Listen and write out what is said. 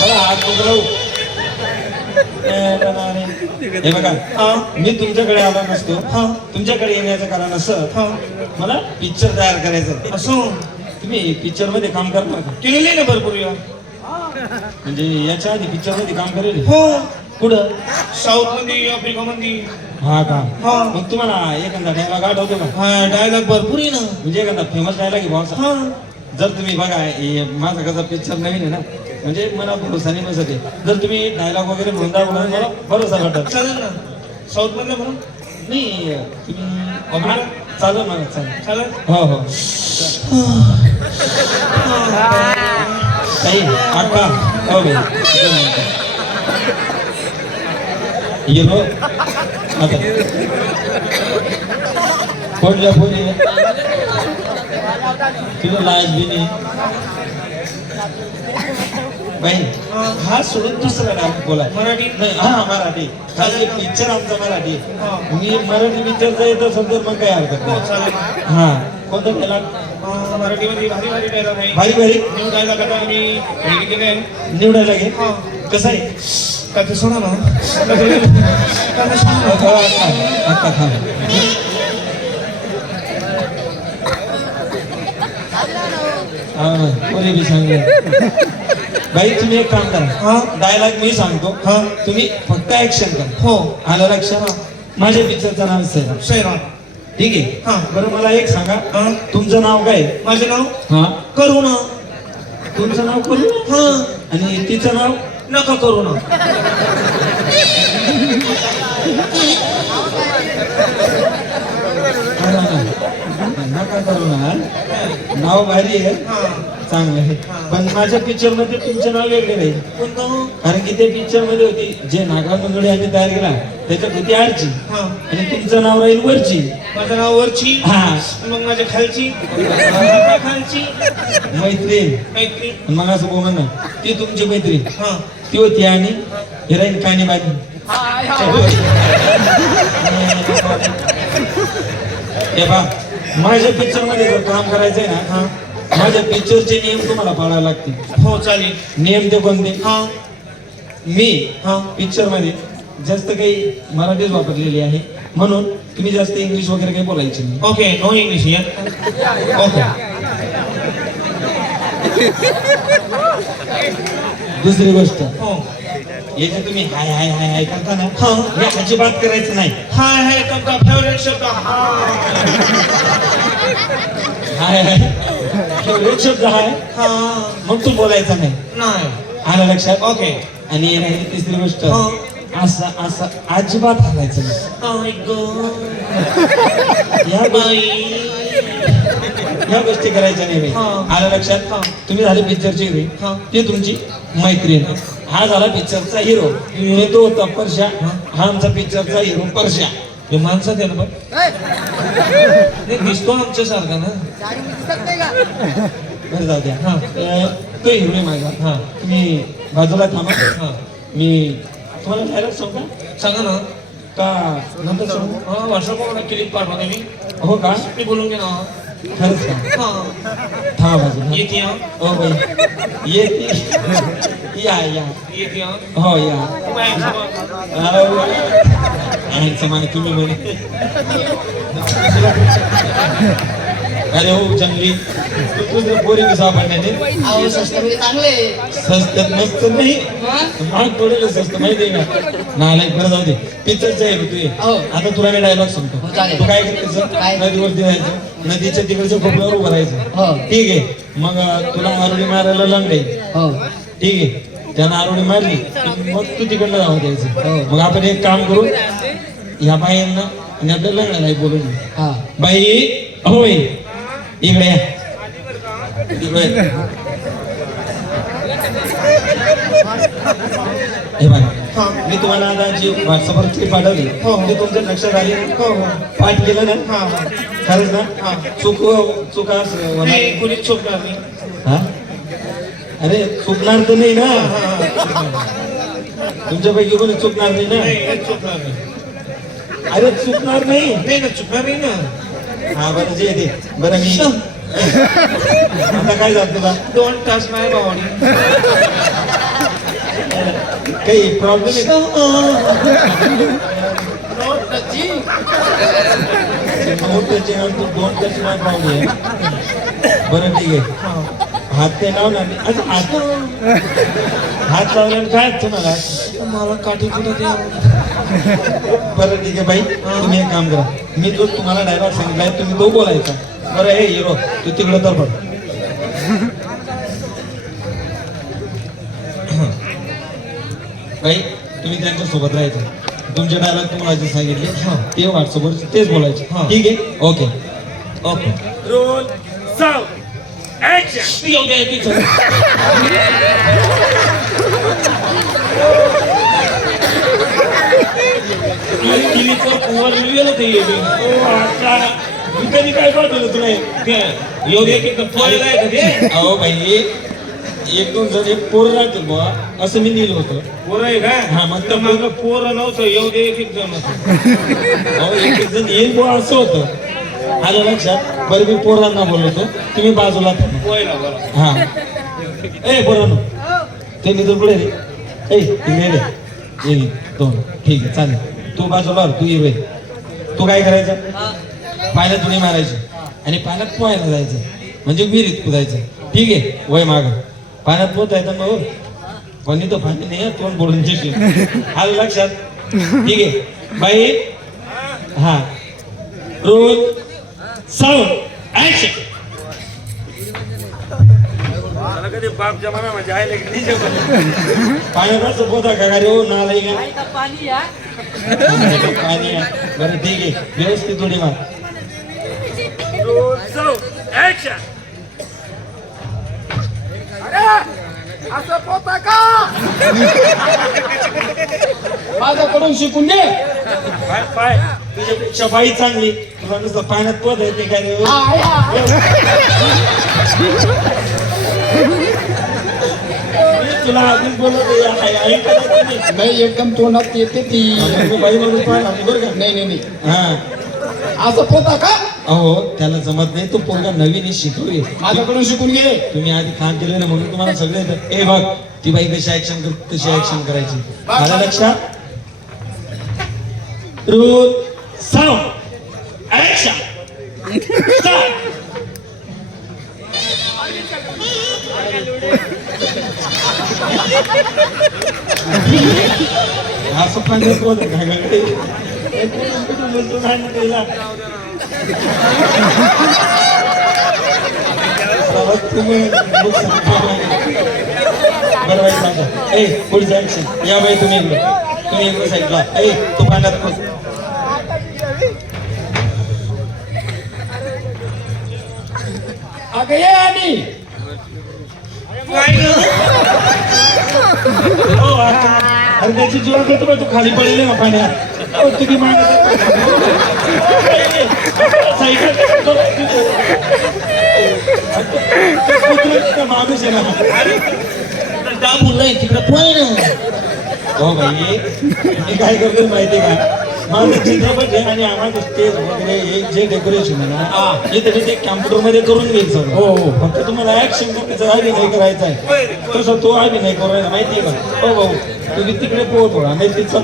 मला हात पकडू. हे बघा मी तुमच्याकडे आलो नसतो. तुमच्याकडे येण्याचं कारण असं मला पिक्चर तयार करायचं असं तुम्ही पिक्चरमध्ये काम करणार का? केलेली ना भरपूर या म्हणजे याच्या आधी पिक्चरमध्ये काम करेल? हो. कुठं? साऊथमध्ये आफ्रिका मध्ये. हा का? हा. मग तुम्हाला एखादा डायलॉग आठवतो का? हा डायलॉग भरपूर आहे ना. म्हणजे एखादा फेमस डायलॉग आहे भाऊचा. हा. जर तुम्ही बघा हे माझा कसा पिक्चर नवीन आहे ना म्हणजे मला भरोसा नाही बसत आहे. जर तुम्ही डायलॉग वगैरे म्हणून दाखवला मला भरोसा वाटत चालेल ना. साऊथ मधलं म्हणून? नाही तुम्ही हा, चालेल मला चालेल. चालेल? हो हो. काही आका हो. भाई हिरो आता। फोडल्या फोडी तुला लाज बी नाही. हा सोडून दुसरा डायलॉग बोला. मराठी? नाही हा मराठी. चालेल पिक्चर आमचा मराठी. हा. मी मराठी पिक्चरचा येत तर मग काय हरकत हो नाही चालेल. हा. कोणता हा, मराठीमध्ये भारी भारी डायलॉग आहे. भारी भारी. न्यू डायलॉग आता केले. आहे निवडायला घे. हा. कसं आहे? का ते सोडा ना. का ते- का ते सोडा ना. आता खा हा, कोणी बी सांग. बाई तुम्ही एक काम करा. हा. डायलॉग मी सांगतो. हा. तुम्ही फक्त ऍक्शन करा. हो. आलं लक्षात माझ्या पिक्चरचं नाव सैराम सैराम ठीक आहे? हा. बरं मला एक सांगा. हा. तुमचं नाव काय? माझे नाव हा. करू ना तुमचं नाव करू हा. आणि तिचं नाव? नका करू ना हा, हा, हा. नका करू ना नाव भारी आहे हा चांगलं आहे. पण माझ्या पिक्चरमध्ये तुमचं नाव वेगळे राहील. कोणतं कारण की ते पिक्चरमध्ये होती जे नागराज मंजुळे यांनी तयार केला त्याच्यात होती आडची हा. आणि तुमचं नाव राहील वरची. माझं नाव वरची. हा. मग माझ्या खालची. खालची. मैत्रीण. मैत्री आणि मग असं बोल ना ती तुमची मैत्रीण. हा. ती होती आणि हिराईन कानी बाजी हे बा माझ्या पिक्चरमध्ये जर काम करायचंय ना हा. माझ्या पिक्चरचे नियम तुम्हाला पाळावे लागतील. हो चालेल. नियम ते कोणते? हा. मी हा पिक्चरमध्ये जास्त काही मराठीच वापरलेली आहे. म्हणून तुम्ही जास्त इंग्लिश वगैरे काही बोलायचे नाही. ओके नो इंग्लिश या ओके दुसरी गोष्ट. हो. तुम्ही हाय हाय हाय हाय करता ना? हा. हे अजिबात करायचं नाही. हाय हाय तुमचा फेवरेट शब्द. हाय हाय. हाय फेवरेट शब्द हाय हा. मग तू बोलायचा नाही. आलं लक्षात? ओके. आणि राहिली तिसरी गोष्ट. हा. असं असं अजिबात हालायचं नाही. गो या गोष्टी बाई. या गोष्टी करायच्या नाही. हा. आलं लक्षात? हा. तुम्ही झाले पिक्चरची हिरोईन हा. ती तुमची मैत्रीण. हा झाला पिक्चरचा हिरो मी तो होता परशा हा. आमचा पिक्चरचा हिरो परशा हे माणसात आहे ना. पण नाही, दिसतो आमच्या सारखा ना बरं जाऊ द्या. हा. तो हिरो आहे माझा. हा. तुम्ही बाजूला थांबा. हा. मी तुम्हाला डायरेक्ट सांगू? सांगा ना. का नंतर सांगू? हा व्हॉट्सअपवर क्लिप पाठवते मी. हो का? मी बोलून घे ना खरंच का हा थांबा बाजूला येते हा हो बाई येते या या येते हा हो या तुम्ही ऐका. यांचं मागे तुम्ही म्हणे अरे हो जंगली तू तुझं पोरी कसा सापडण्याने अहो स्वस्त म्हणजे चांगले स्वस्तात मस्त नाही महाग पडेल स्वस्त माहिती आहे का नालायक बरं जाऊ दे पिक्चरचं आहे तू ये. हो. आता तुला मी डायलॉग सांगतो हो, चालेल. तू काय करायचं काय? नदीवरती जायचं नदीच्या तिकडच्या खोपल्यावर उभं राहायचं हो ठीक आहे मग अं, तुला आरोडी मारायला लंगडे हो ठीक आहे त्यानं आरोडी मारली की मग तू तिकडनं जाऊ द्यायचं हो. मग आपण एक काम करू या बाईंना आणि आपल्या लग्नाला बोलून घेऊ. हा बाई होय इकडे या. इकडे या. हे बघा मी तुम्हाला आता जी व्हॉट्सअपवर क्लिप पाठवली हो, हो. ती तुमच्या लक्षात आली? हो हो. पाठ केलं ना? हा. हा खरंच ना? हा. चूक चुका नाही कोणीच चुकणार नाही. हा? अरे चुकणार तर नाही ना? तुमच्यापैकी कोणी चुकणार नाही ना? नाही चुकणार नाही. अरे चुकणार नाही? नाही ना चुकणार नाही ना. हा बरं जे बरं मी आता काय झालं तुला? डोंट टच माय बॉडी काही प्रॉब्लेम दोन आहे, तू दोन टच नाही पावले बरं ठीक आहे. हात ते लावला नाही अच्छा हात. हात लावल्याने काय तुम्हाला मला? काठी कुठे द्या बरं ठीक आहे बाई. तुम्ही एक काम करा. मी जो तुम्हाला डायलॉग सांगितलाय तुम्ही तो बोलायचा. बरं हे हिरो तू तिकडे तर बघ. बाई तुम्ही त्यांच्यासोबत राहायचं. तुमचे डायलॉग तुम्हाला सांगितले. ते व्हॉट्सअपवर तेच बोलायचे. ठीक आहे? ओके. ओके. रोल दिलीचं कुवर लिहिलं ते कधी काय पाठवलं तुला ते येऊ दे की पोहायला आहे का ते? अहो बाई एक दोन जण एक पोर राहतील बुवा. असं मी लिहिलं होतं. पोरं आहे का? हा, मग तर मग पोरं नव्हतं येऊ दे एक एक जण अहो एक एक जण येईल बुवा असं होतं. आलं लक्षात? बरं मी पोरांना बोलवतो तुम्ही बाजूला थांबा. पोहायला बरं. हा. ए पोरांनो. ते मी पुढे रे. ए रे. ये दोन. ठीक आहे चालेल. तू बाजूला हो, तू ये रे तू काय करायचं? पाण्यात उडी मारायची. आणि पाण्यात पोहायला जायचं. म्हणजे विहिरीत कुदायचं. ठीक आहे वय माग. पाण्यात पोहतायचं मग पण इथं पाणी नाही तोंड बोलून आलं लक्षात? ठीक आहे. बाई हा. रोल साऊंड ऍक्शन कधी बाप जमाना म्हणजे का नाही जमाना पाण्याचा पोता का? रे हो नाला पाणी या. पाणी. बरं ठीक आहे. व्यवस्थित उडी मार. ऍक्शन माझ्याकडून शिकून घे. पाय पाय. तुझ्यापेक्षा बाई चांगली. तुला नुसतं पाण्यात पोत येते काय रे हो? मी तुला बोलत नाही. एकदम तोंडात येते ती. तू बाई म्हणून पाहिला बरं का? नाही नाही नाही. हा. असं पोता का? अहो त्याला जमत नाही तो पोरगा नवीन शिकवूये माझ्याकडून शिकून घे. तुम्ही आधी काम केलं ना म्हणून तुम्हाला सगळे येतं. ए बघ ती बाई कशी ऍक्शन कशी ऍक्शन करायची? आलं लक्षात? रोल साऊंड ऍक्शन असं पण सांगा ए पुढे या बाई तुम्ही तुम्ही इकडे साईडला ए तू पाण्यात अगं ये आणि हो, अरे त्याची जीवा करतो बाई, तू खाली पडलेली ना पाण्यात ओ, तुम्ही मागे साईडला करतो बाई तुझं. ते कुत्र्याचं माणूस आहे ना. बोललाय तिकडे पोय ना. हो भाई काय करतो माहिती का? माझं आहे आणि आम्हाला स्टेज वगैरे हे जे डेकोरेशन आहे ना हे. तरी ते कॅम्प्युटरमध्ये करून घेईल सगळं. हो, हो. फक्त तुम्हाला ऍक्शन करायचं अभिनय करायचा आहे. तसं तो अभिनय करू राहिला माहितीये का? हो भाऊ तुम्ही तिकडे पोहोच थोडा नाही तिचा